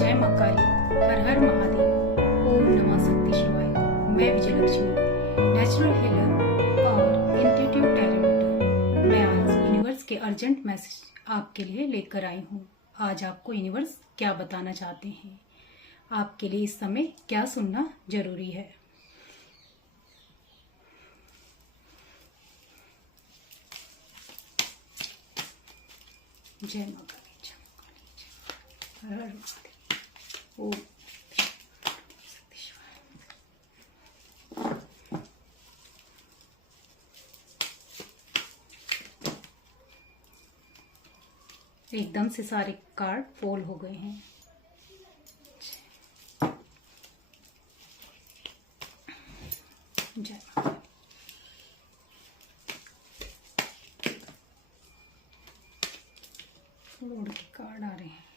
जय मां काली, हर हर महादेव, ओम नमः शक्ति शिवाय। मैं विजयलक्ष्मी, नेचुरल हीलर और इंट्यूटिव टैरो रीडर। मैं आज यूनिवर्स के अर्जेंट मैसेज आपके लिए लेकर आई हूँ। आज आपको यूनिवर्स क्या बताना चाहते हैं, आपके लिए इस समय क्या सुनना जरूरी है। जय मां काली, जय मां काली, हर हर महादेव, ओम शक्ति शिवाय। एकदम से सारे कार्ड फोल्ड हो गए हैं। जय मां काली। लोड के कार्ड आ रहे हैं।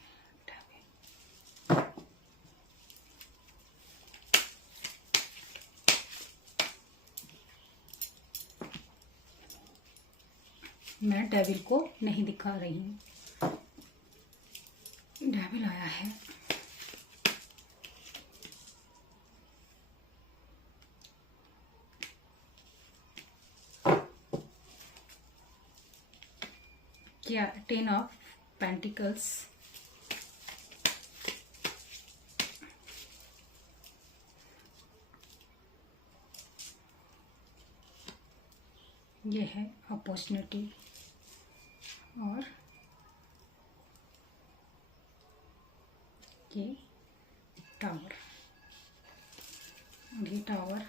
मैं डेविल को नहीं दिखा रही हूँ, डेविल आया है। क्या 10 ऑफ पेंटिकल्स, ये है अपॉर्चुनिटी, और ये टावर, और ये टावर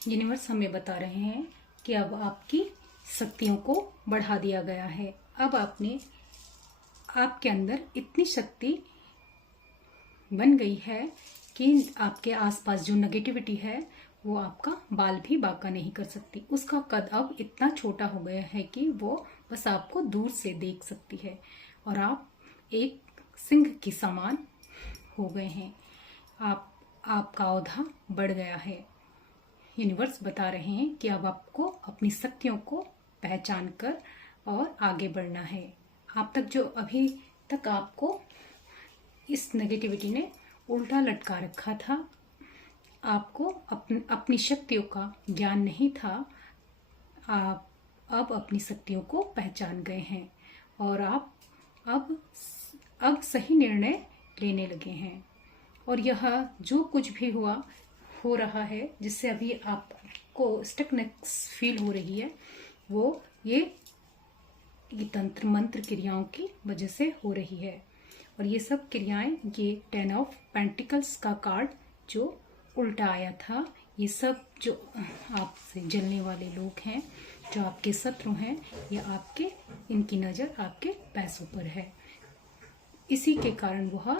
यूनिवर्स हमें बता रहे हैं कि अब आपकी शक्तियों को बढ़ा दिया गया है। अब आपके अंदर इतनी शक्ति बन गई है कि आपके आसपास जो नेगेटिविटी है वो आपका बाल भी बांका नहीं कर सकती। उसका कद अब इतना छोटा हो गया है कि वो बस आपको दूर से देख सकती है, और आप एक सिंह की समान हो गए हैं। आपका औधा बढ़ गया है। यूनिवर्स बता रहे हैं कि अब आपको अपनी शक्तियों को पहचान कर और आगे बढ़ना है। आप तक जो अभी तक आपको इस नेगेटिविटी ने उल्टा लटका रखा था, आपको अपनी शक्तियों का ज्ञान नहीं था, आप अब अपनी शक्तियों को पहचान गए हैं, और आप अब सही निर्णय लेने लगे हैं। और यह जो कुछ भी हो रहा है, जिससे अभी आपको स्टकनेस फील हो रही है, वो ये तंत्र मंत्र क्रियाओं की वजह से हो रही है। और ये सब क्रियाएं, ये 10 ऑफ पेंटिकल्स का कार्ड जो उल्टा आया था, ये सब जो आपसे जलने वाले लोग हैं, जो आपके शत्रु हैं, ये इनकी नज़र आपके पैसों पर है। इसी के कारण वह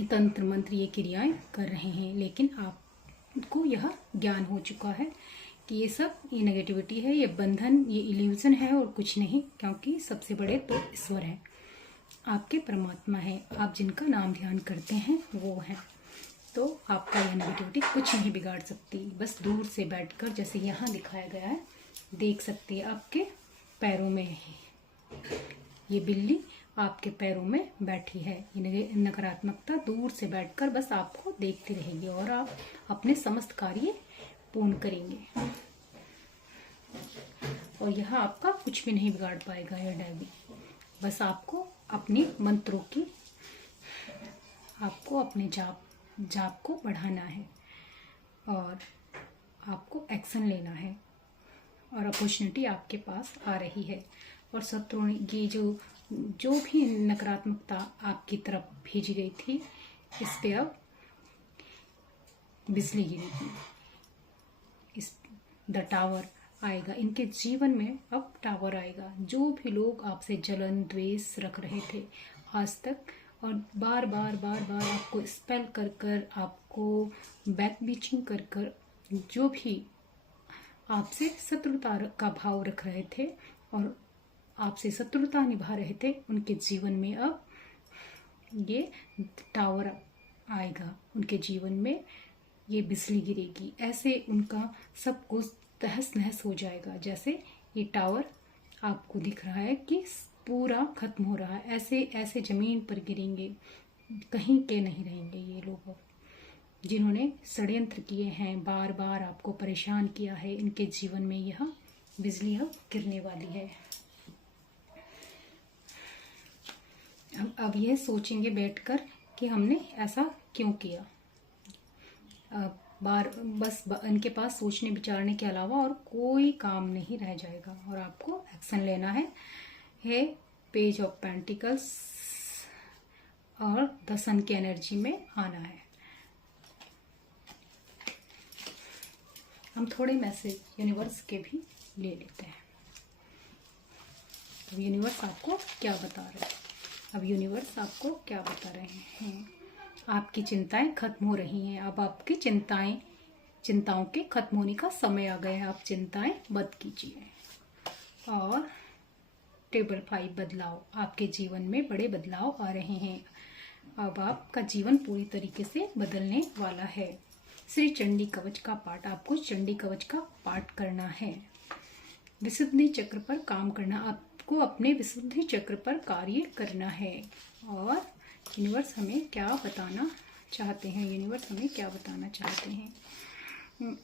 तंत्र मंत्र ये क्रियाएं कर रहे हैं। लेकिन आपको यह ज्ञान हो चुका है कि ये नेगेटिविटी है, ये बंधन, ये इल्यूजन है और कुछ नहीं, क्योंकि सबसे बड़े तो ईश्वर है, आपके परमात्मा है। आप जिनका नाम ध्यान करते हैं वो है। तो आपका यह नेगेटिविटी कुछ नहीं बिगाड़ सकती। बस दूर से बैठकर, जैसे यहाँ दिखाया गया है, देख सकती है। आपके पैरों में ये बिल्ली आपके पैरों में बैठी है। ये नकारात्मकता दूर से बैठकर बस आपको देखती रहेगी, और आप अपने समस्त कार्य पूर्ण करेंगे, और यह आपका कुछ भी नहीं बिगाड़ पाएगा। यह डेविल बस आपको अपने मंत्रों की, आपको अपने जाप को बढ़ाना है, और आपको एक्शन लेना है, और अपॉर्चुनिटी आपके पास आ रही है। और शत्रु ने ये जो भी नकारात्मकता आपकी तरफ भेजी गई थी, इस पे अब बिजली गिरेगी। द टावर आएगा इनके जीवन में। अब टावर आएगा। जो भी लोग आपसे जलन द्वेष रख रहे थे आज तक, और बार बार आपको स्पेल कर आपको बैक बीचिंग कर जो भी आपसे शत्रुता का भाव रख रहे थे और आपसे शत्रुता निभा रहे थे, उनके जीवन में अब ये टावर आएगा। उनके जीवन में ये बिजली गिरेगी, ऐसे उनका सब कुछ तहस नहस हो जाएगा। जैसे ये टावर आपको दिख रहा है कि पूरा खत्म हो रहा है, ऐसे ऐसे जमीन पर गिरेंगे, कहीं के नहीं रहेंगे ये लोग जिन्होंने षड्यंत्र किए हैं, बार बार आपको परेशान किया है। इनके जीवन में यह बिजली अब गिरने वाली है। अब यह सोचेंगे बैठकर कि हमने ऐसा क्यों किया। बस इनके पास सोचने विचारने के अलावा और कोई काम नहीं रह जाएगा और आपको एक्शन लेना है पेज ऑफ पेंटिकल्स और द सन की एनर्जी में आना है। हम थोड़े मैसेज यूनिवर्स के भी ले लेते हैं। अब यूनिवर्स आपको क्या बता रहे हैं? अब यूनिवर्स आपको क्या बता रहे हैं? आपकी चिंताएं खत्म हो रही हैं। अब आपकी चिंताओं के खत्म होने का समय आ गया है। आप चिंताएं मत कीजिए। और टेबल 5 बदलाव, आपके जीवन में बड़े बदलाव आ रहे हैं। अब आपका जीवन पूरी तरीके से बदलने वाला है। श्री चंडी कवच का पाठ, आपको चंडी कवच का पाठ करना है। विशुद्धि चक्र पर काम करना, आपको अपने विशुद्धि चक्र पर कार्य करना है। और यूनिवर्स हमें क्या बताना चाहते हैं? यूनिवर्स हमें क्या बताना चाहते हैं?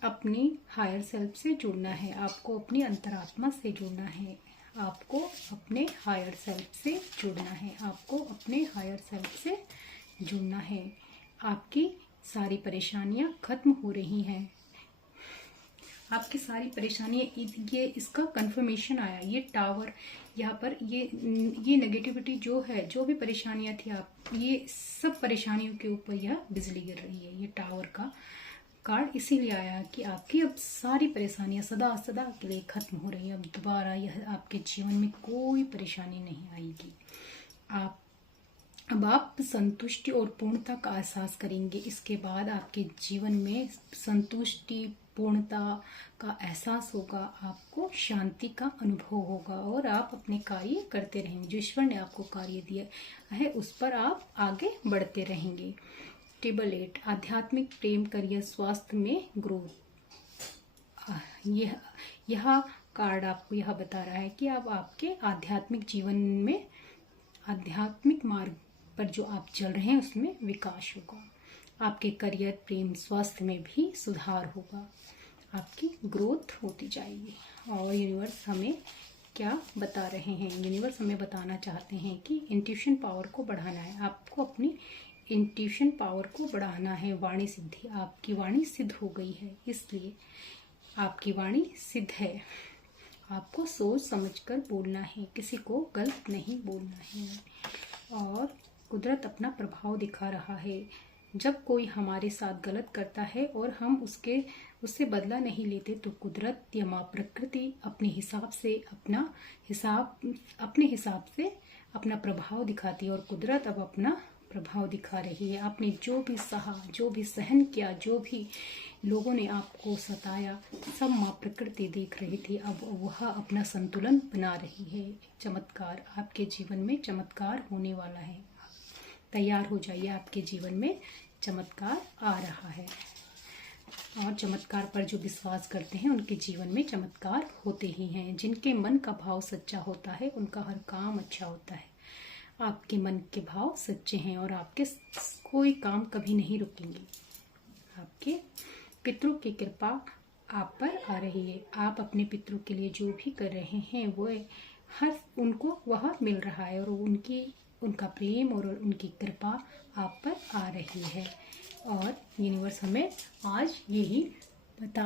अपनी हायर सेल्फ से जुड़ना है। आपको अपनी अंतरात्मा से जुड़ना है। आपको अपने हायर सेल्फ से जुड़ना है। आपको अपने हायर सेल्फ से जुड़ना है। आपकी सारी परेशानियां खत्म हो रही हैं। आपकी सारी परेशानियां, ये इसका कंफर्मेशन आया। ये टावर यहाँ पर ये नेगेटिविटी जो है, जो भी परेशानियां थी, आप ये सब परेशानियों के ऊपर यह बिजली गिर रही है। ये टावर का कार्ड इसीलिए आया कि आपकी अब सारी परेशानियां सदा सदा के लिए खत्म हो रही है। अब दोबारा यह आपके जीवन में कोई परेशानी नहीं आएगी। अब आप संतुष्टि और पूर्णता का एहसास करेंगे। इसके बाद आपके जीवन में संतुष्टि, पूर्णता का एहसास होगा। आपको शांति का अनुभव होगा और आप अपने कार्य करते रहेंगे। जो ईश्वर ने आपको कार्य दिया है उस पर आप आगे बढ़ते रहेंगे। टेबल 8, आध्यात्मिक, प्रेम, करियर, स्वास्थ्य में ग्रोथ। यह कार्ड आपको यह बता रहा है कि अब आपके आध्यात्मिक जीवन में, आध्यात्मिक मार्ग पर जो आप चल रहे हैं उसमें विकास होगा। आपके करियर, प्रेम, स्वास्थ्य में भी सुधार होगा। आपकी ग्रोथ होती जाएगी। और यूनिवर्स हमें क्या बता रहे हैं? यूनिवर्स हमें बताना चाहते हैं कि इंट्यूशन पावर को बढ़ाना है। आपको अपनी इंट्यूशन पावर को बढ़ाना है। वाणी सिद्धि, आपकी वाणी सिद्ध हो गई है, इसलिए आपकी वाणी सिद्ध है। आपको सोच समझकर बोलना है, किसी को गलत नहीं बोलना है। और कुदरत अपना प्रभाव दिखा रहा है। जब कोई हमारे साथ गलत करता है और हम उससे बदला नहीं लेते तो कुदरत या माँ प्रकृति अपने हिसाब से अपना प्रभाव दिखाती है। और कुदरत अब अपना प्रभाव दिखा रही है। आपने जो भी सहा, जो भी सहन किया, जो भी लोगों ने आपको सताया, सब माँ प्रकृति देख रही थी। अब वह अपना संतुलन बना रही है। चमत्कार, आपके जीवन में चमत्कार होने वाला है। तैयार हो जाइए, आपके जीवन में चमत्कार आ रहा है। और चमत्कार पर जो विश्वास करते हैं उनके जीवन में चमत्कार होते ही हैं। जिनके मन का भाव सच्चा होता है उनका हर काम अच्छा होता है। आपके मन के भाव सच्चे हैं और आपके कोई काम कभी नहीं रुकेंगे। आपके पितरों की कृपा आप पर आ रही है। आप अपने पितरों के लिए जो भी कर रहे हैं वो उनको वह मिल रहा है और उनका प्रेम और उनकी कृपा आप पर आ रही है। और यूनिवर्स हमें आज यही बता